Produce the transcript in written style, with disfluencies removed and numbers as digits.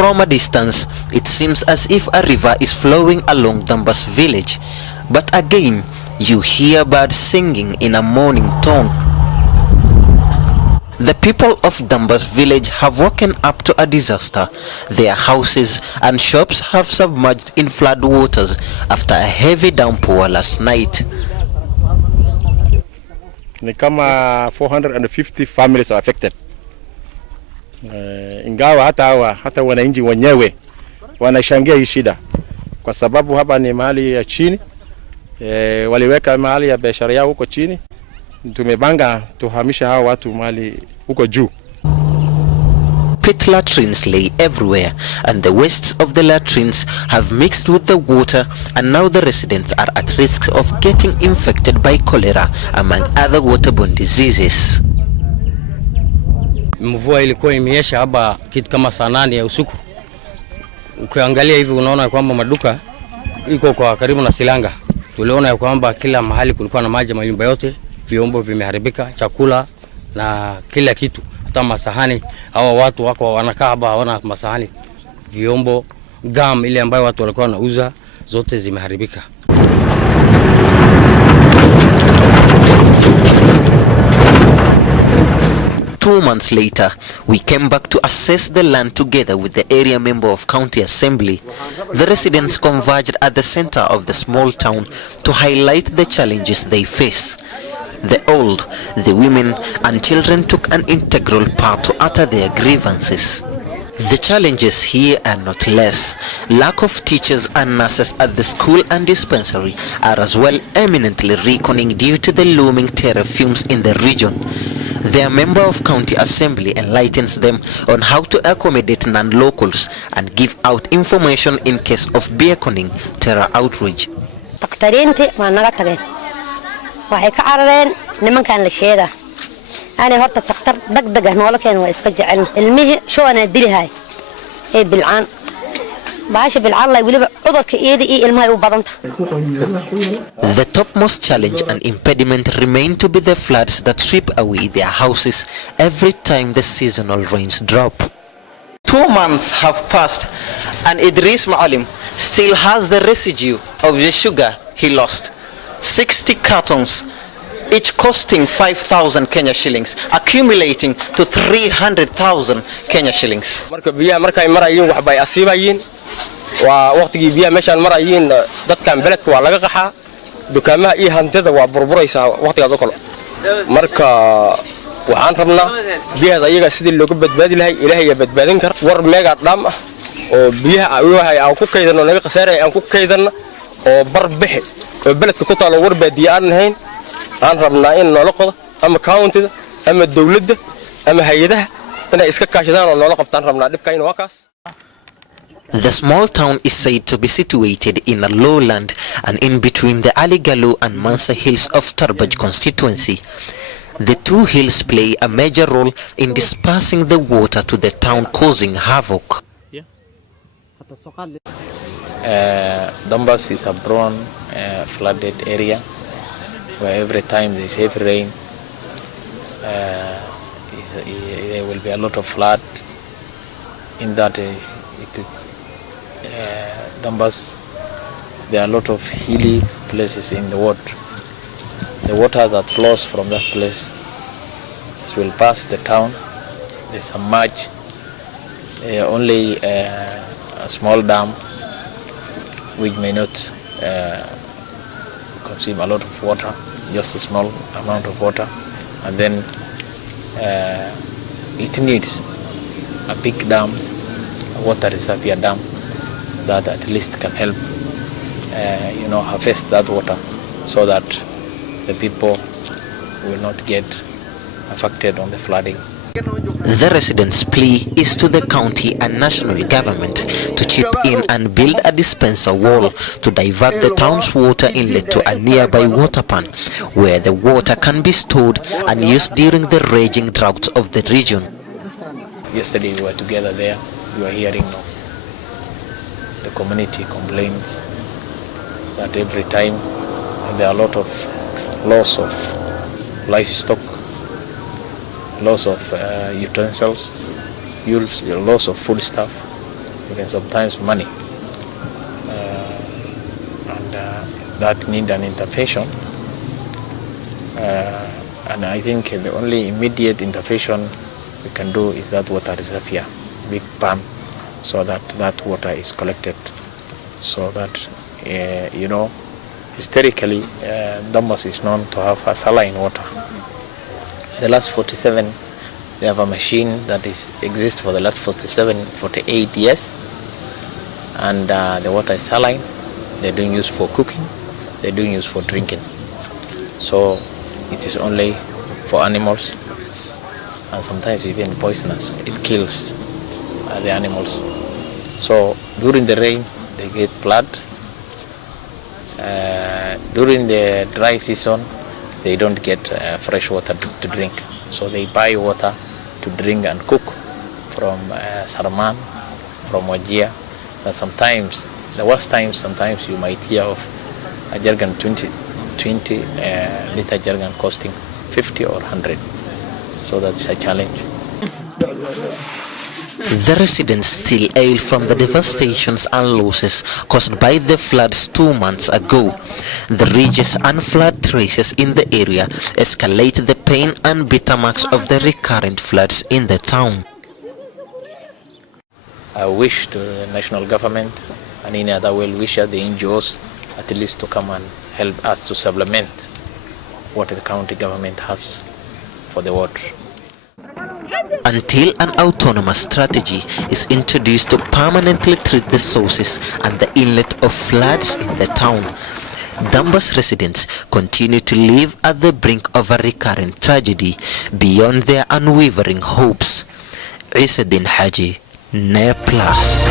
From a distance, it seems as if a river is flowing along Dambas village, but again, you hear birds singing in a mourning tone. The people of Dambas village have woken up to a disaster. Their houses and shops have submerged in flood waters after a heavy downpour last night. Ni kama 450 families are affected. Ingawa hata wananchi wenyewe wanashangia hii shida kwa sababu hapa ni mahali ya chini. Waliweka mahali ya biashara yao huko chini. Tumebanga tuhamisha hao watu mahali huko juu. Pit latrines lay everywhere and the wastes of the latrines have mixed with the water, and now the residents are at risk of getting infected by cholera among other waterborne diseases. Mvua ilikuwa imenyesha hapa kitu kama saa 8 ya usiku. Ukiangalia hivi unaona kwamba maduka iko kwa karibu na Silanga. Tuliona kwamba kila mahali kulikuwa na maji, manyumba yote, vyombo vimeharibika, chakula na kila kitu. Hata masahani, hawa watu wako wanakaa hapa hawana masahani, vyombo, gam ile ambayo watu walikuwa wanauza zote zimeharibika. Two months later, we came back to assess the land together with the area member of county assembly. The residents converged at the center of the small town to highlight the challenges they face. The old, the women and children took an integral part to utter their grievances. The challenges here are not less. Lack of teachers and nurses at the school and dispensary are as well eminently reckoning due to the looming terror fumes in the region. Their member of county assembly enlightens them on how to accommodate non-locals and give out information in case of beaconing terror outrage. waxay ka carareen nimankan la sheega aanay horta taqtar dagdag ah noola keen waa iska jecel ilmihi shoona dilihay ee bilcaan baasha bilcaan la waliba cudurka eedi iyo ilmaha u badanta. The topmost challenge and impediment remain to be the floods that sweep away their houses every time the seasonal rains drop. 2 months have passed and Idris Maalim still has the residue of the sugar he lost. 60 cartons, each costing 5,000 Kenya shillings, accumulating to 300,000 Kenya shillings. Marka biyaha markay marayeen wax bay asiibayeen waa waqtigii biyaha meeshan marayeen dadkan beledka waa laga qaxaa, dukaamaha iyo hantida waa burburaysaa waqtigaas oo kale. Marka waxaan rabnaa biyaha ayaga sidii looga badbaadi lahay Ilaahay ya badbaadin kara. War mega dham ah oo biyaha aan ku kaydano naga qasaaray aan ku kaydano oo barbixi beledka ku taalo warbaadiye aan ahayn aan rabnaa in noola qodo ama county ama dawladda ama hay'adaha inay iska kaashadaan oo noola qabtaan rabnaa dhibkayna waa kaas. The small town is said to be situated in a lowland and in between the Aligalu and Mansa hills of Tarbaj constituency. The two hills play a major role in dispersing the water to the town, causing havoc. Dambas is a brown flooded area where every time there is heavy rain there will be a lot of flood in that Dambas. There are a lot of hilly places in the water. The water that flows from that place will pass the town. There's a march, only a small dam which may not consume a lot of water, just a small amount of water, and then it needs a big dam, a water reservoir dam that at least can help harvest that water so that the people will not get affected on the flooding. The residents' plea is to the county and national government to chip in and build a dispenser wall to divert the town's water inlet to a nearby water pan where the water can be stored and used during the raging droughts of the region. Yesterday we were together there. We were hearing of the community complaints that every time there are a lot of loss of livestock, loss of utensils, loss of food stuff, even sometimes money. And that need an intervention. And I think the only immediate intervention we can do is that water reserve here, big pump, so that that water is collected, so that historically Dambas is known to have a saline water. The last 47, they have a machine that exists for the last 48 years, and the water is saline. They don't use for cooking, they don't use for drinking. So it is only for animals, and sometimes even poisonous. It kills the animals. So during the rain, they get flood. During the dry season, they don't get fresh water to drink. So they buy water to drink and cook from Sarman, from Wajir. And sometimes, the worst times, sometimes you might hear of a jargon 20 liter jargon costing 50 or 100. So that's a challenge. The residents still ail from the devastations and losses caused by the floods 2 months ago. The ridges and flood traces in the area escalate the pain and bitter marks of the recurrent floods in the town. I wish to the national government and any other well-wisher, the NGOs, at least to come and help us to supplement what the county government has for the water. Until an autonomous strategy is introduced to permanently treat the sources and the inlet of floods in the town, Dambas residents continue to live at the brink of a recurrent tragedy beyond their unwavering hopes. Issadin Hajji, NepPlus.